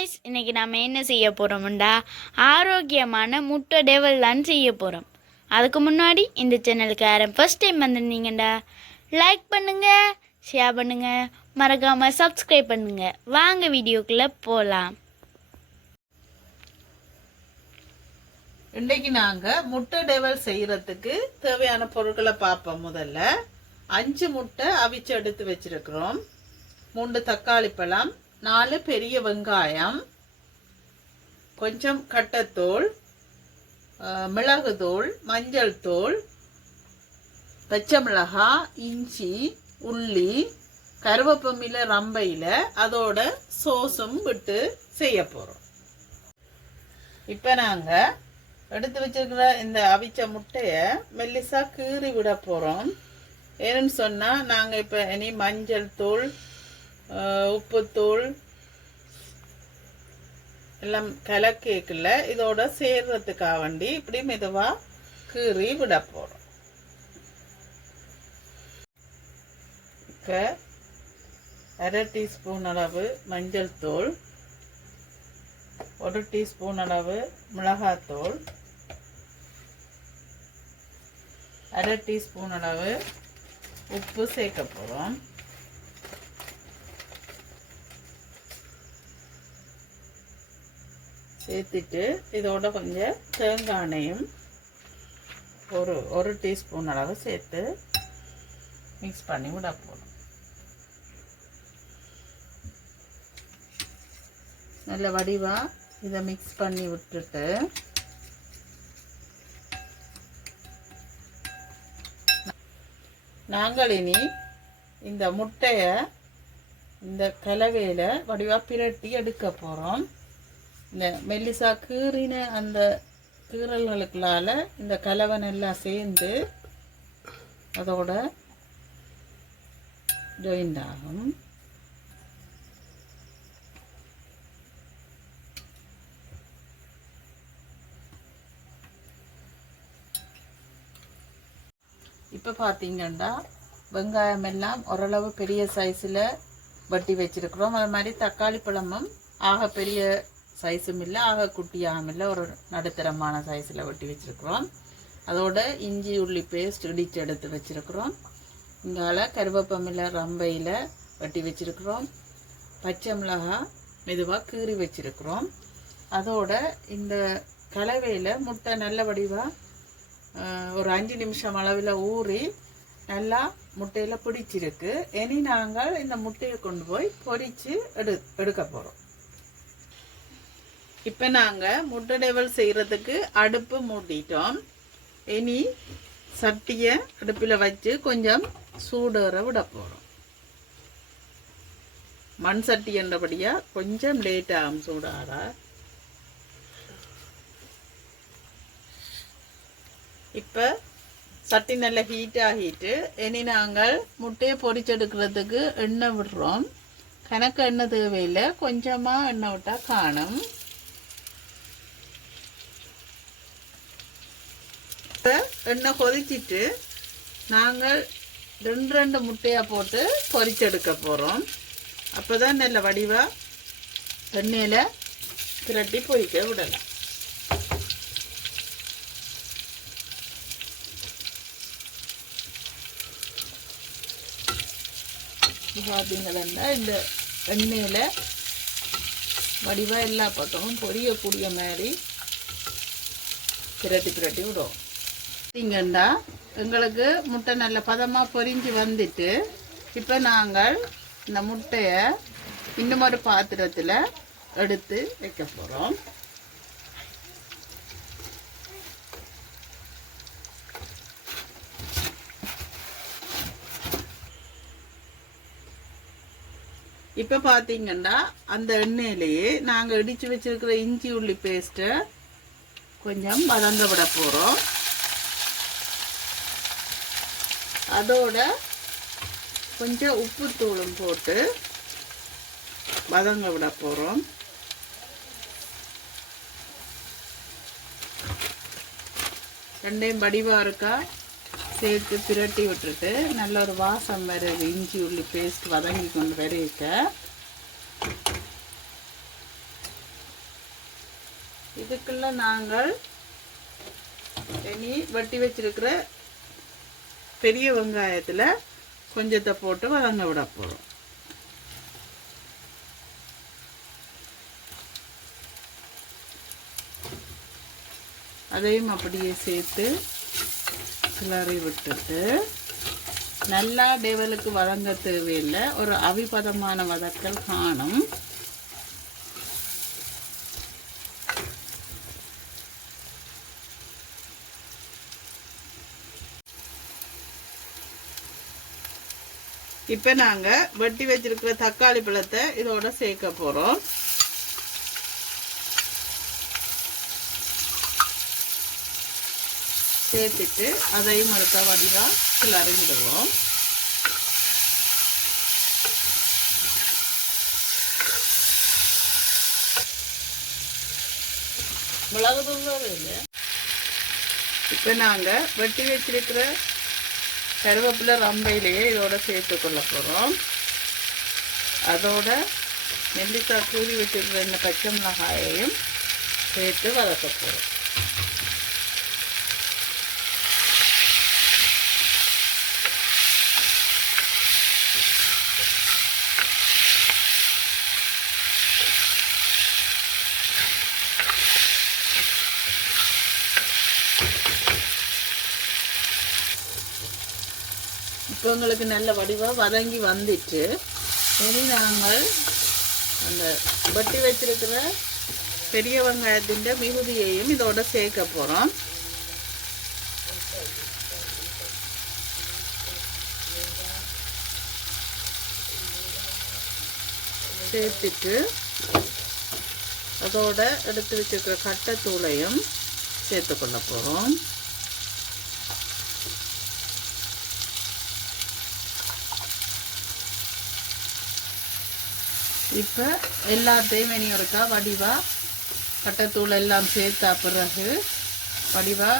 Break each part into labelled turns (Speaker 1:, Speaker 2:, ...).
Speaker 1: Guys இன்னைக்கு நம்ம என்ன செய்ய போகிறோம்டா ஆரோக்கியமான முட்டை டேவல் தான் செய்ய போகிறோம் அதுக்கு முன்னாடி இந்த சேனலுக்கு யாரும் ஃபர்ஸ்ட் டைம் வந்திருந்தீங்கடா லைக் பண்ணுங்க ஷேர் பண்ணுங்க மறக்காமல் சப்ஸ்கிரைப் பண்ணுங்க. வாங்க வீடியோக்குள்ளே போகலாம்
Speaker 2: இன்றைக்கி நாங்கள் முட்டை டெவல் செய்கிறதுக்கு தேவையான பொருட்களை பார்ப்போம் முதல்ல. அஞ்சு முட்டை அவிச்சு எடுத்து வச்சிருக்கிறோம். மூன்று தக்காளி பழம் நாலு பெரிய வெங்காயம் கொஞ்சம் கட்டத்தோல் மிளகு மிளகுத்தூள் மஞ்சள் தூள் பச்சை மிளகாய் இஞ்சி உள்ளி கருவேப்பமில ரம்பையில் அதோட சோஸும் விட்டு செய்ய போகிறோம் இப்போ நாங்கள் எடுத்து வச்சிருக்கிற இந்த அவிச்ச முட்டையை மெல்லிசாக கீறி விட போகிறோம் ஏன்னு சொன்னால் நாங்கள் இப்போ இனி மஞ்சள் தூள் உப்புத்தூள். எல்லாம் கலக்கேக்கில். இதோட சேர்றதுக்காக வேண்டி இப்படி மெதுவாக கீறி விட போகிறோம் இப்ப அரை டீஸ்பூன் அளவு மஞ்சள் தூள் ஒரு டீஸ்பூன் அளவு மிளகாத்தூள் அரை டீஸ்பூன் அளவு உப்பு சேர்க்க போகிறோம் சேர்த்துட்டு இதோட கொஞ்சம் தேங்காய் எண்ணெயும் ஒரு ஒரு டீஸ்பூன் அளவு சேர்த்து மிக்ஸ் பண்ணி விட போகிறோம் நல்ல வடிவாக இதை மிக்ஸ் பண்ணி விட்டுட்டு நாங்கள் இனி இந்த முட்டையை இந்த கலவையில் வடிவாக பிரட்டி எடுக்க போகிறோம் இந்த மெல்லிசா கீறின அந்த கீறல்களுக்களால் இந்த கலவன் எல்லாம் சேர்ந்து அதோட ஜாயிண்ட் ஆகும். இப்போ பார்த்தீங்கன்னா வெங்காயம் எல்லாம் ஓரளவு பெரிய சைஸில் வட்டி வச்சிருக்கிறோம். அது மாதிரி தக்காளி பழமும் ஆக பெரிய சைஸும் இல்லை ஆக குட்டியாகவும் இல்லை ஒரு நடுத்தரமான சைஸில் வெட்டி வச்சிருக்கிறோம். அதோட இஞ்சி உள்ளி பேஸ்ட் இடித்து எடுத்து வச்சுருக்குறோம். இங்கால கருவேப்பமில்ல ரம்பையில் வெட்டி வச்சுருக்குறோம். பச்சை மிளகாய் மெதுவாக கீறி வச்சுருக்குறோம். அதோட இந்த கலவையில் முட்டை நல்ல வடிவாக ஒரு அஞ்சு நிமிஷம் அளவில் ஊறி நல்லா முட்டையில் பிடிச்சிருக்கு. இனி நாங்கள் இந்த முட்டையை கொண்டு போய் பொரிச்சு எடு எடுக்க போகிறோம் இப்போ நாங்கள் முட்டடைவல் செய்கிறதுக்கு அடுப்பு மூட்டிட்டோம். இனி சட்டியை அடுப்பில் வச்சு கொஞ்சம் சூடேற விட போகிறோம் மண் சட்டி என்றபடியாக கொஞ்சம் லேட் ஆகும் சூடாக இப்போ சட்டி நல்லா ஹீட் ஆகிட்டு இனி நாங்கள் முட்டையை பொரிச்செடுக்கிறதுக்கு எண்ணெய் விடுறோம். கணக்கு எண்ணெய் தேவையில்லை கொஞ்சமாக எண்ணெய் விட்டால் காணும். எண்ணெய் கொதிச்சிட்டு நாங்கள் ரெண்டு ரெண்டு முட்டையாக போட்டு பொறிச்செடுக்க போகிறோம் அப்போ தான் நல்ல வடிவாக எண்ணெயில் திரட்டி பொரிக்க விடலாம். பார்த்தீங்கன்னா இந்த எண்ணெயில் வடிவாக எல்லா பக்கமும் பொரியக்கூடிய மாதிரி பிரட்டி பிரட்டி விடுவோம். பார்த்தீங்கன்னா எங்களுக்கு முட்டை நல்ல பதமாக பொரிஞ்சு வந்துட்டு இப்போ நாங்கள் இந்த முட்டையை இன்னும் ஒரு பாத்திரத்தில் எடுத்து வைக்க போகிறோம் இப்போ பார்த்தீங்கன்னா அந்த எண்ணெயிலேயே நாங்கள் இடித்து வச்சிருக்கிற இஞ்சி உள்ளி பேஸ்ட்டை கொஞ்சம் வதங்க விட போகிறோம் அதோட கொஞ்சம் உப்புத்தூளும் போட்டு வதங்க விட போகிறோம் ரெண்டையும் வடிவாக இருக்கா? சேர்த்து பிரட்டி விட்டுட்டு நல்ல ஒரு வாசம் வருது இஞ்சி உள்ளி பேஸ்ட் வதங்கி கொண்டு வரைக்க இதுக்குள்ள நாங்கள் இனி வெட்டி வச்சிருக்கிற பெரிய வெங்காயத்தில் கொஞ்சத்தை போட்டு வதங்க விட போகிறோம் அதையும் அப்படியே சேர்த்து கிளறி விட்டுட்டு நல்லா டெவலுக்கு வதங்க தேவையில்லை. ஒரு அவிபதமான வதக்கல் காணும். இப்போ நாங்கள் வெட்டி வச்சிருக்கிற தக்காளி பழத்தை இதோட சேர்க்க போகிறோம் சேர்த்துட்டு அதையும் அடுத்த வடிவாக கிளறி விடுவோம் மிளகு தூள் இப்போ நாங்கள் வெட்டி வச்சிருக்கிற கருவேப்பிலை ரம்பையிலேயே இதோட சேர்த்து கொள்ள போகிறோம் அதோட நெல்லிக்காய் கூறி வச்சிருக்கிற இந்த பச்சை மிளகாயையும் சேர்த்து வதக்க போகிறோம் இப்போ உங்களுக்கு நல்ல வடிவாக வதங்கி வந்துட்டு இனி நாங்கள் அந்த வட்டி வச்சிருக்கிற பெரிய வெங்காயத்தின் மிகுதியையும் இதோட சேர்க்க போகிறோம் சேர்த்துட்டு அதோட எடுத்து வச்சிருக்கிற சேர்த்து சேர்த்துக்கொள்ள போகிறோம் இப்போ எல்லாத்தையும் இனி இருக்கா? வடிவாக பட்டத்தூள் எல்லாம் சேர்த்த பிறகு வடிவாக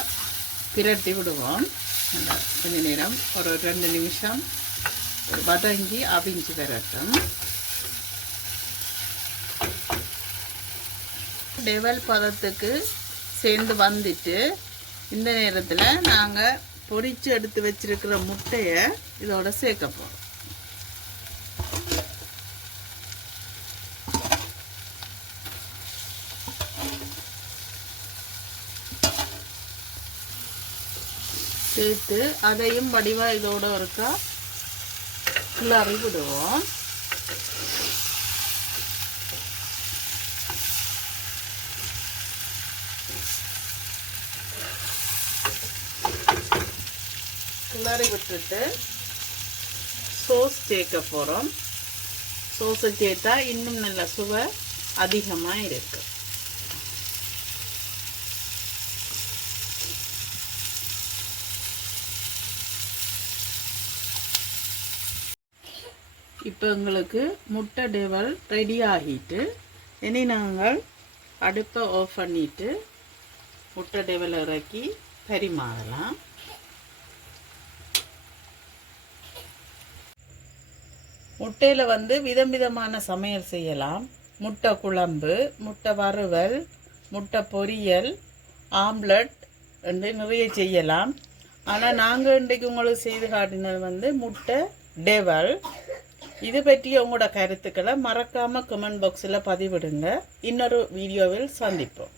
Speaker 2: பிரட்டி விடுவோம். நல்லா கொஞ்ச நேரம் ஒரு ரெண்டு நிமிஷம். வதங்கி அவிஞ்சு வரட்டும். டெவல் பதத்துக்கு சேர்ந்து வந்துட்டு இந்த நேரத்தில் நாங்கள் பொறிச்சு எடுத்து வச்சிருக்கிற முட்டையை இதோட சேர்க்க போகிறோம் சேர்த்து அதையும் வடிவாக இதோட இருக்கா கிளறி விடுவோம் கிளறி விட்டுட்டு சோஸ் சேர்க்க போகிறோம் சோஸை சேர்த்தா இன்னும் நல்ல சுவை அதிகமாக இருக்குது இப்போ எங்களுக்கு முட்டை டேவல் ரெடி ஆகிட்டு இனி நாங்கள் அடுப்பை ஆஃப் பண்ணிட்டு முட்டை டேவல் இறக்கி பரிமாறலாம் முட்டையில் வந்து விதம் விதமான சமையல் செய்யலாம். முட்டை குழம்பு முட்டை வறுவல் முட்டை பொரியல் ஆம்லெட் என்று நிறைய செய்யலாம். ஆனால் நாங்கள் இன்றைக்கு உங்களுக்கு செய்து காட்டினது வந்து முட்டை டெவல். இது பற்றி உங்களோட கருத்துக்களை மறக்காமல் கமெண்ட் பாக்ஸில் பதிவிடுங்க. இன்னொரு வீடியோவில் சந்திப்போம்.